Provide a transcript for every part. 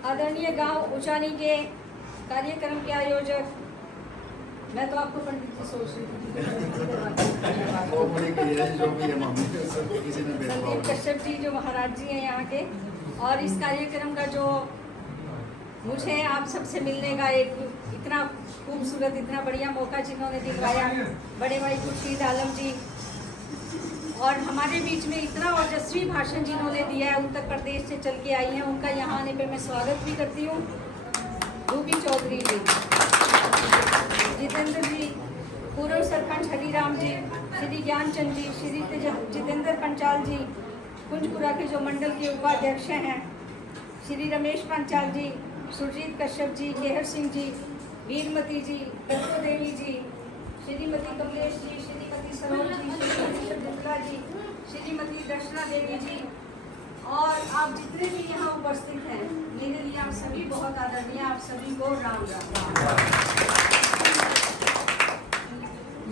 आदरणीय गांव उचानी के कार्यक्रम के आयोजक, मैं तो आपको पंडित जी सोच रही थी, संदीप कश्यप जी जो महाराज जी हैं यहाँ के, और इस कार्यक्रम का जो मुझे आप सबसे मिलने का एक इतना खूबसूरत इतना बढ़िया मौका जिन्होंने दिलवाया, बड़े भाई खुर्शीद आलम जी, और हमारे बीच में इतना ओजस्वी भाषण जिन्होंने दिया है, उत्तर प्रदेश से चल के आई हैं, उनका यहाँ आने पे मैं स्वागत भी करती हूँ। रूबी चौधरी जी, जितेंद्र जी, पूर्व सरपंच हरिराम जी, श्री ज्ञानचंद जी, श्री जितेंद्र पंचाल जी, कुंजपुरा के जो मंडल के उपाध्यक्ष हैं, श्री रमेश पंचाल जी, सुरजीत कश्यप जी, केहर सिंह जी, वीरमती जी, दत्तो देवी जी, श्रीमती कमलेश जी, श्रीमती सरोज जी, श्रीमती शब्दुल्ला जी, श्रीमती दर्शना देवी जी, और आप जितने भी यहाँ उपस्थित हैं, मेरे लिए आप सभी बहुत आदरणीय, आप सभी को राम राम।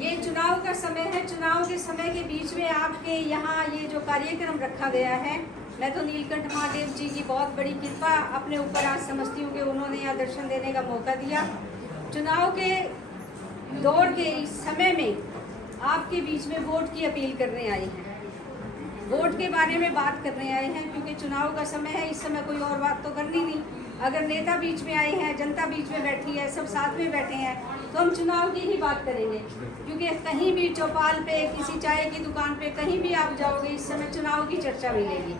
ये चुनाव का समय है, चुनाव के समय के बीच में आपके यहाँ ये जो कार्यक्रम रखा गया है, मैं तो नीलकंठ महादेव जी की बहुत बड़ी कृपा अपने ऊपर आज समझती हूँ कि उन्होंने यहाँ दर्शन देने का मौका दिया। चुनाव के दौर के इस समय में आपके बीच में वोट की अपील करने आए हैं, वोट के बारे में बात करने आए हैं, क्योंकि चुनाव का समय है, इस समय कोई और बात तो करनी नहीं। अगर नेता बीच में आए हैं, जनता बीच में बैठी है, सब साथ में बैठे हैं, तो हम चुनाव की ही बात करेंगे, क्योंकि कहीं भी चौपाल पे, किसी चाय की दुकान पे, कहीं भी आप जाओगे, इस समय चुनाव की चर्चा मिलेगी।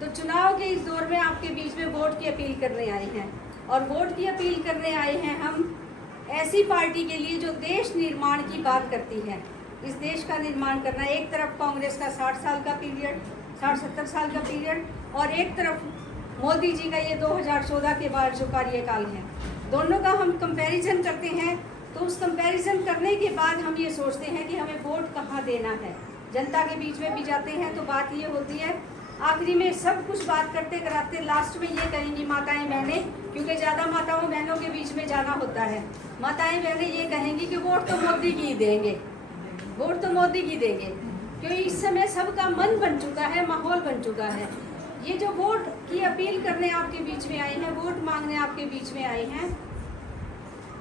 तो चुनाव के इस दौर में आपके बीच में वोट की अपील करने आए हैं, और वोट की अपील करने आए हैं हम ऐसी पार्टी के लिए जो देश निर्माण की बात करती है। इस देश का निर्माण करना, एक तरफ कांग्रेस का 60 साल का पीरियड, 60-70 साल का पीरियड, और एक तरफ मोदी जी का ये 2014 के बाद जो कार्यकाल है, दोनों का हम कंपैरिजन करते हैं। तो उस कंपैरिजन करने के बाद हम ये सोचते हैं कि हमें वोट कहाँ देना है। जनता के बीच में भी जाते हैं तो बात ये होती है, आखिरी में सब कुछ बात करते कराते लास्ट में ये कहेंगी माताएं बहनें, क्योंकि ज़्यादा माताओं बहनों के बीच में जाना होता है, माताएं बहनें ये कहेंगी कि वोट तो मोदी की देंगे, वोट तो मोदी की देंगे, क्योंकि इस समय सबका मन बन चुका है, माहौल बन चुका है। ये जो वोट की अपील करने आपके बीच में आए हैं, वोट मांगने आपके बीच में आए हैं,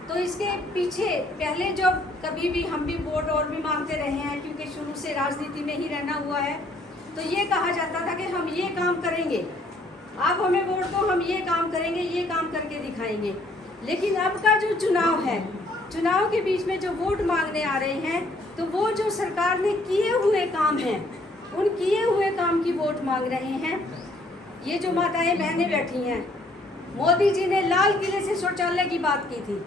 तो इसके पीछे पहले जब कभी भी हम भी वोट और भी मांगते रहे हैं, क्योंकि शुरू से राजनीति में ही रहना हुआ है, तो ये कहा जाता था कि हम ये काम करेंगे, आप हमें वोट दो, हम ये काम करेंगे, ये काम करके दिखाएंगे। लेकिन अब का जो चुनाव है, चुनाव के बीच में जो वोट मांगने आ रहे हैं, तो वो जो सरकार ने किए हुए काम हैं, उन किए हुए काम की वोट मांग रहे हैं। ये जो माताएं बहनें बैठी हैं, मोदी जी ने लाल किले से शौचालय की बात की थी,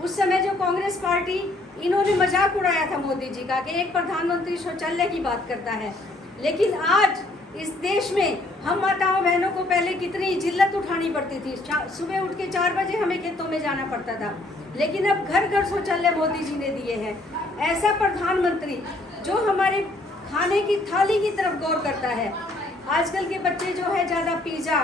उस समय जो कांग्रेस पार्टी, इन्होंने मजाक उड़ाया था मोदी जी का कि एक प्रधानमंत्री शौचालय की बात करता है। लेकिन आज इस देश में हम माताओं बहनों को पहले कितनी जिल्लत उठानी पड़ती थी, सुबह उठ के 4 बजे हमें खेतों में जाना पड़ता था, लेकिन अब घर घर शौचालय मोदी जी ने दिए हैं। ऐसा प्रधानमंत्री जो हमारे खाने की थाली की तरफ गौर करता है। आजकल के बच्चे जो है ज़्यादा पिज़्ज़ा,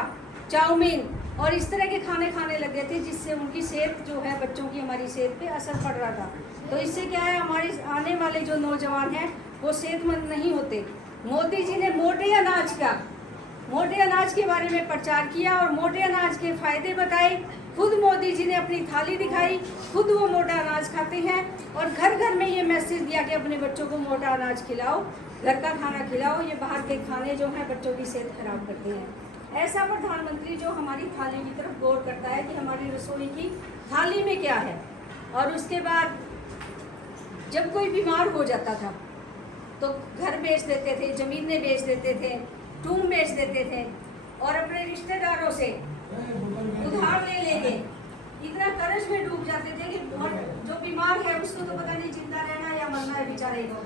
चाउमीन और इस तरह के खाने खाने लगे थे, जिससे उनकी सेहत जो है, बच्चों की हमारी सेहत पे असर पड़ रहा था। तो इससे क्या है, हमारे आने वाले जो नौजवान हैं वो सेहतमंद नहीं होते। मोदी जी ने मोटे अनाज के बारे में प्रचार किया और मोटे अनाज के फायदे बताए। खुद मोदी जी ने अपनी थाली दिखाई, खुद वो मोटा अनाज खाते हैं, और घर घर में ये मैसेज दिया कि अपने बच्चों को मोटा अनाज खिलाओ, घर का खाना खिलाओ, ये बाहर के खाने जो हैं बच्चों की सेहत खराब करते हैं। ऐसा प्रधानमंत्री जो हमारी थाली की तरफ गौर करता है कि हमारी रसोई की थाली में क्या है। और उसके बाद जब कोई बीमार हो जाता था तो घर बेच देते थे, ज़मीनें बेच देते थे, टूम बेच देते थे, और अपने रिश्तेदारों से उधार ले लेके इतना कर्ज में डूब जाते थे कि जो बीमार है उसको तो पता नहीं जिंदा रहना या मरना है बेचारे को,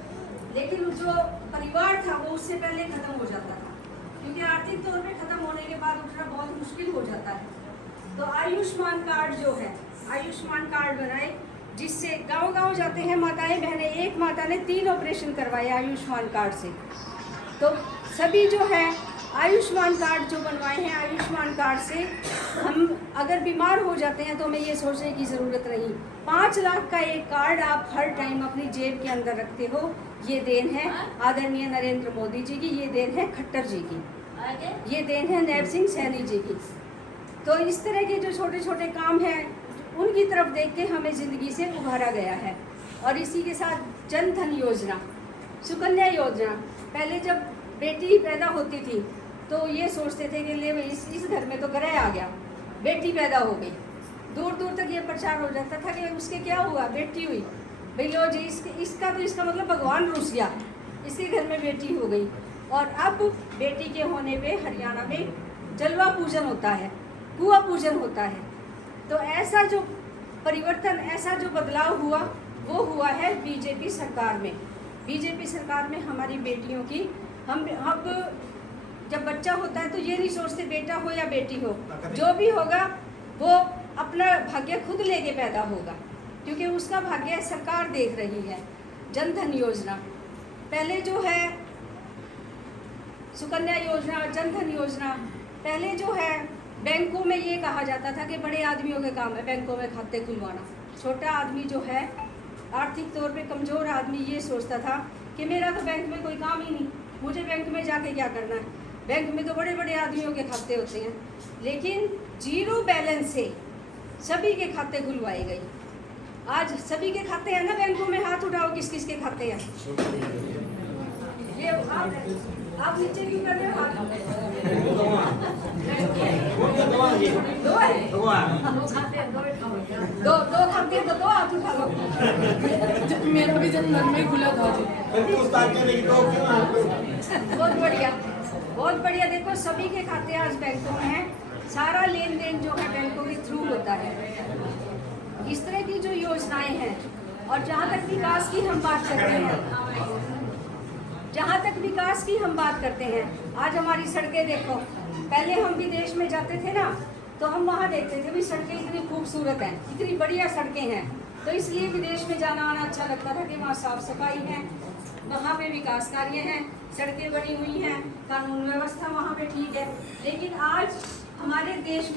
लेकिन जो परिवार था वो उससे पहले ख़त्म हो जाता था, क्योंकि आर्थिक तौर पे ख़त्म होने के बाद उठना बहुत मुश्किल हो जाता है। तो आयुष्मान कार्ड जो है, आयुष्मान कार्ड बनाए, जिससे गांव-गांव जाते हैं माताएं बहनें। एक माता ने 3 ऑपरेशन करवाए आयुष्मान कार्ड से। तो सभी जो है आयुष्मान कार्ड जो बनवाए हैं, आयुष्मान कार्ड से हम अगर बीमार हो जाते हैं तो हमें ये सोचने की ज़रूरत नहीं। 5 लाख का एक कार्ड आप हर टाइम अपनी जेब के अंदर रखते हो। ये देन है आदरणीय नरेंद्र मोदी जी की, ये देन है खट्टर जी की, ये देन है नैब सिंह सैनी जी की। तो इस तरह के जो छोटे छोटे काम हैं उनकी तरफ देख के हमें ज़िंदगी से उभारा गया है। और इसी के साथ जन धन योजना, सुकन्या योजना, पहले जब बेटी पैदा होती थी तो ये सोचते थे कि ले इस घर में तो ग्रह आ गया, बेटी पैदा हो गई। दूर दूर तक ये प्रचार हो जाता था कि उसके क्या हुआ, बेटी हुई, भाई लो जी इसका तो इसका मतलब भगवान रुस गया, इसके घर में बेटी हो गई। और अब बेटी के होने पे हरियाणा में जलवा पूजन होता है, कुआं पूजन होता है। तो ऐसा जो परिवर्तन, ऐसा जो बदलाव हुआ वो हुआ है बीजेपी सरकार में। बीजेपी सरकार में हमारी बेटियों की, हम अब जब बच्चा होता है तो ये नहीं सोचते बेटा हो या बेटी हो, जो भी होगा वो अपना भाग्य खुद लेके पैदा होगा, क्योंकि उसका भाग्य सरकार देख रही है। जन धन योजना, पहले जो है सुकन्या योजना और जन धन योजना, पहले जो है बैंकों में ये कहा जाता था कि बड़े आदमियों के काम है बैंकों में खाते खुलवाना। छोटा आदमी जो है, आर्थिक तौर पे कमज़ोर आदमी, ये सोचता था कि मेरा तो बैंक में कोई काम ही नहीं, मुझे बैंक में जाके क्या करना है, बैंक में तो बड़े बड़े आदमियों के खाते होते हैं। लेकिन जीरो बैलेंस से सभी के खाते खुलवाए गए। आज सभी के खाते हैं ना बैंकों में, हाथ उठाओ किस किस के खाते हैं। ये आप नीचे क्यों कर रहे हो हाथ? दो है? दो खाते हैं तो दो हाथ उठा लो। मेरा भी जन्म में खुला था। बहुत बढ़िया, बहुत बढ़िया। देखो सभी के खाते आज बैंकों में हैं, सारा लेन देन जो है बैंकों के थ्रू होता है। इस तरह की जो योजनाएं हैं, और जहाँ तक विकास की हम बात करते हैं, जहाँ तक विकास की हम बात करते हैं, आज हमारी सड़कें देखो। पहले हम विदेश में जाते थे ना, तो हम वहाँ देखते थे भी सड़कें इतनी खूबसूरत हैं, इतनी बढ़िया सड़कें हैं, तो इसलिए विदेश में जाना आना अच्छा लगता था कि वहाँ साफ सफाई है, वहाँ पे विकास कार्य हैं, सड़कें बनी हुई हैं, कानून व्यवस्था वहाँ पे ठीक है। लेकिन आज हमारे देश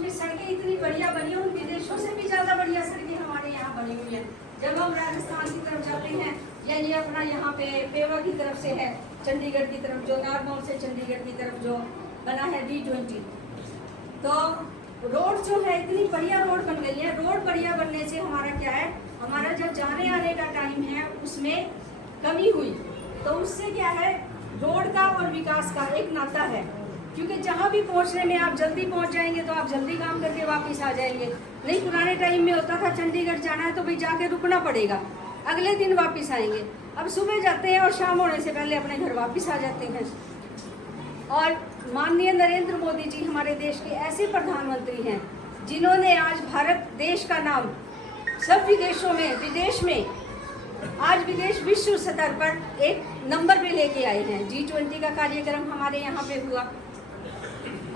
में सड़कें इतनी बढ़िया बनी, उन विदेशों से भी ज़्यादा बढ़िया सड़कें हमारे यहाँ बनी हुई हैं। जब हम राजस्थान की तरफ जाते हैं, या ये अपना यहाँ पे पेवा की तरफ से है, चंडीगढ़ की तरफ जो नारनौल से चंडीगढ़ की तरफ जो बना है D20, तो रोड जो है इतनी बढ़िया रोड बन गई है। रोड बढ़िया बनने से हमारा क्या है, हमारा जब जाने आने का टाइम है उसमें कमी हुई, तो उससे क्या है, रोड का और विकास का एक नाता है। क्योंकि जहाँ भी पहुँचने में आप जल्दी पहुँच जाएंगे तो आप जल्दी काम करके वापस आ जाएंगे। नहीं, पुराने टाइम में होता था चंडीगढ़ जाना है तो भाई जाके रुकना पड़ेगा, अगले दिन वापस आएंगे। अब सुबह जाते हैं और शाम होने से पहले अपने घर वापस आ जाते हैं। और माननीय नरेंद्र मोदी जी हमारे देश के ऐसे प्रधानमंत्री हैं जिन्होंने आज भारत देश का नाम सब विदेशों में, विदेश में, आज विदेश विश्व स्तर पर एक नंबर पे लेके आए हैं। G20 का कार्यक्रम हमारे यहाँ पे हुआ,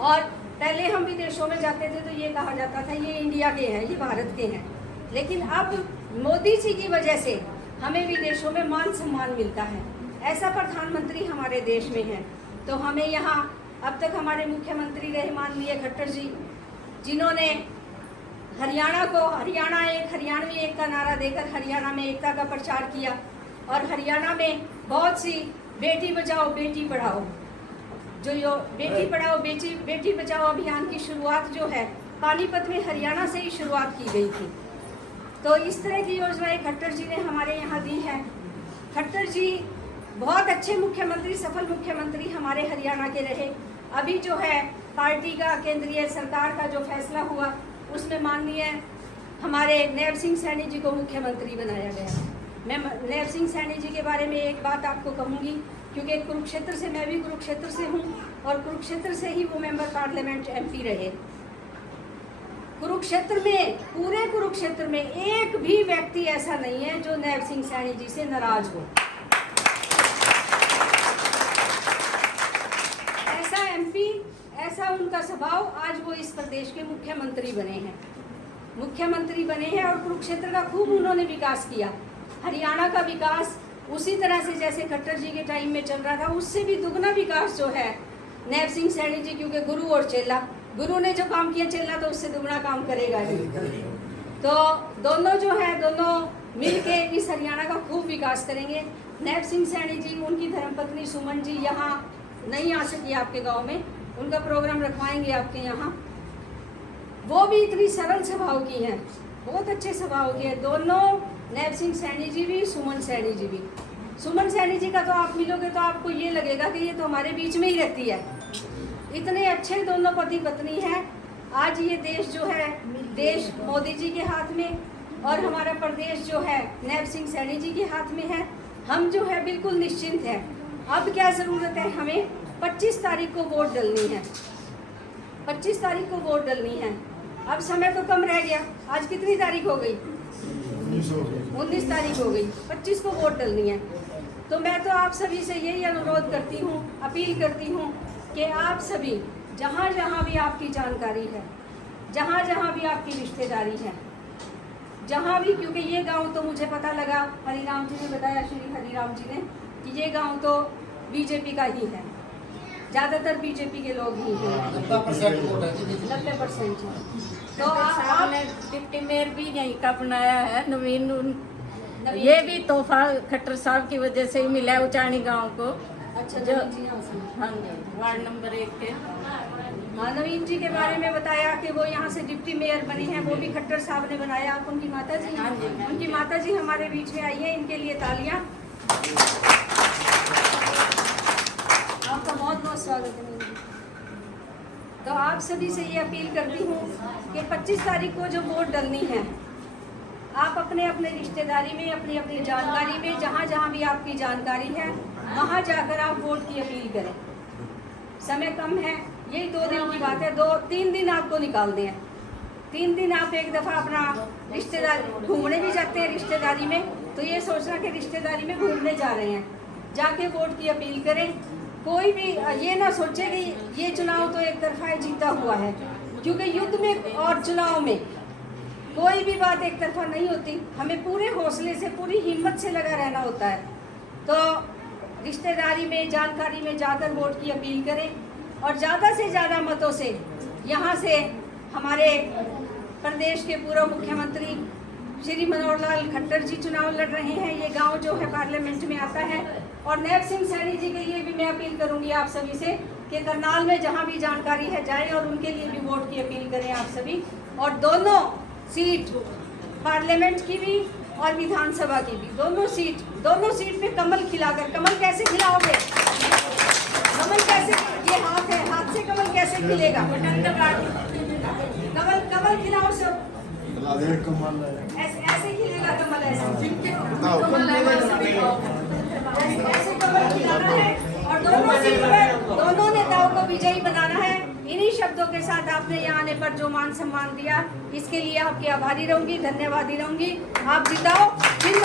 और पहले हम विदेशों में जाते थे तो ये कहा जाता था ये इंडिया के हैं, ये भारत के हैं। लेकिन अब मोदी जी की वजह से हमें विदेशों में मान सम्मान मिलता है। ऐसा प्रधानमंत्री हमारे देश में है। तो हमें यहाँ अब तक हमारे मुख्यमंत्री रहे माननीय खट्टर जी, जिन्होंने हरियाणा को हरियाणा एक, हरियाणवी एक का नारा देकर हरियाणा में एकता का प्रचार किया, और हरियाणा में बहुत सी बेटी बचाओ बेटी पढ़ाओ, जो बेटी पढ़ाओ बेटी बचाओ अभियान की शुरुआत जो है पानीपत में हरियाणा से ही शुरुआत की गई थी। तो इस तरह की योजनाएं खट्टर जी ने हमारे यहाँ दी हैं। खट्टर जी बहुत अच्छे मुख्यमंत्री, सफल मुख्यमंत्री हमारे हरियाणा के रहे। अभी जो है पार्टी का, केंद्रीय सरकार का जो फैसला हुआ उसमें माननीय हमारे नैब सिंह सैनी जी को मुख्यमंत्री बनाया गया। मैं नैब सिंह सैनी जी के बारे में एक बात आपको कहूँगी, क्योंकि कुरुक्षेत्र से, मैं भी कुरुक्षेत्र से हूँ, और कुरुक्षेत्र से ही वो मेंबर पार्लियामेंट MP रहे। कुरुक्षेत्र में, पूरे कुरुक्षेत्र में एक भी व्यक्ति ऐसा नहीं है जो नैब सिंह सैनी जी से नाराज हो। ऐसा MP, ऐसा उनका स्वभाव, आज वो इस प्रदेश के मुख्यमंत्री बने हैं, और कुरुक्षेत्र का खूब उन्होंने विकास किया। हरियाणा का विकास उसी तरह से जैसे खट्टर जी के टाइम में चल रहा था, उससे भी दुगना विकास जो है नैब सिंह सैनी जी, क्योंकि गुरु और चेला, गुरु ने जो काम किया चेला तो उससे दुगना काम करेगा ही। तो दोनों जो है, दोनों मिलके इस हरियाणा का खूब विकास करेंगे। नैब सिंह सैनी जी, उनकी धर्मपत्नी सुमन जी यहाँ नहीं आ सकी आपके गांव में, उनका प्रोग्राम रखवाएंगे आपके यहाँ। वो भी इतनी सरल स्वभाव की हैं, बहुत अच्छे स्वभाव की है दोनों, नैब सिंह सैनी जी भी, सुमन सैनी जी भी। सुमन सैनी जी का तो आप मिलोगे तो आपको ये लगेगा कि ये तो हमारे बीच में ही रहती है, इतने अच्छे दोनों पति पत्नी हैं। आज ये देश जो है, देश मोदी जी के हाथ में और हमारा प्रदेश जो है नैब सिंह सैनी जी के हाथ में है। हम जो है बिल्कुल निश्चिंत हैं। अब क्या ज़रूरत है, हमें 25 तारीख को वोट डलनी है, 25 तारीख को वोट डलनी है। अब समय तो कम रह गया, आज कितनी तारीख हो गई, 19 तारीख हो गई, 25 को वोट डलनी है। तो मैं तो आप सभी से यही अनुरोध करती हूँ, अपील करती हूँ कि आप सभी जहाँ जहाँ भी आपकी जानकारी है, जहाँ जहाँ भी आपकी रिश्तेदारी है, जहाँ भी, क्योंकि ये गांव तो मुझे पता लगा, हरिराम जी ने बताया, श्री हरिराम जी ने, कि ये गांव तो बीजेपी का ही है, ज़्यादातर बीजेपी के लोग ही हैं, 90%। तो आपने डिप्टी मेयर भी यहीं का बनाया है, नवीन। ये भी तोहफा खट्टर साहब की वजह से ही मिला है उचानी गांव को। अच्छा, जो जी हाँ, हाँ जी, वार्ड नंबर 1 के। हाँ, नवीन जी के बारे में बताया कि वो यहाँ से डिप्टी मेयर बने हैं, वो भी खट्टर साहब ने बनाया। आप उनकी माता जी, हाँ जी, उनकी माता जी हमारे बीच में आई है, इनके लिए तालियां। आपका बहुत बहुत स्वागत है नवीन जी। तो आप सभी से ये अपील करती हूँ कि 25 तारीख को जो वोट डलनी है, आप अपने अपने रिश्तेदारी में, अपनी अपनी जानकारी में, जहाँ जहाँ भी आपकी जानकारी है, वहाँ जाकर आप वोट की अपील करें। समय कम है, यही 2 दिन की बात है, 2-3 दिन आपको निकालने हैं। 3 दिन आप एक दफ़ा अपना रिश्तेदारी घूमने भी जाते हैं रिश्तेदारी में, तो ये सोचना कि रिश्तेदारी में घूमने जा रहे हैं, जाके वोट की अपील करें। कोई भी ये ना सोचे कि ये चुनाव तो एक तरफा जीता हुआ है, क्योंकि युद्ध में और चुनाव में कोई भी बात एक तरफा नहीं होती। हमें पूरे हौसले से, पूरी हिम्मत से लगा रहना होता है। तो रिश्तेदारी में, जानकारी में जाकर वोट की अपील करें और ज़्यादा से ज़्यादा मतों से यहाँ से हमारे प्रदेश के पूर्व मुख्यमंत्री श्री मनोहर लाल खट्टर जी चुनाव लड़ रहे हैं। ये गांव जो है पार्लियामेंट में आता है। और नैब सिंह सैनी जी के लिए भी मैं अपील करूंगी आप सभी से कि करनाल में जहां भी जानकारी है जाएं और उनके लिए भी वोट की अपील करें आप सभी। और दोनों सीट, पार्लियामेंट की भी और विधानसभा की भी, दोनों सीट पे कमल खिलाकर, कमल कैसे खिलाओगे, कमल कैसे, ये हाथ है, हाथ से कमल कैसे खिलेगा, कमल खिलाओ सब, ऐसे खिलेगा कमल, ऐसे कमल खिलाना है। और दोनों सीट पर दोनों नेताओं को विजयी बनाना है। इन्हीं शब्दों के साथ आपने यहाँ आने पर जो मान सम्मान दिया, इसके लिए आपकी आभारी रहूंगी, धन्यवादी रहूंगी। आप जिताओ, फिर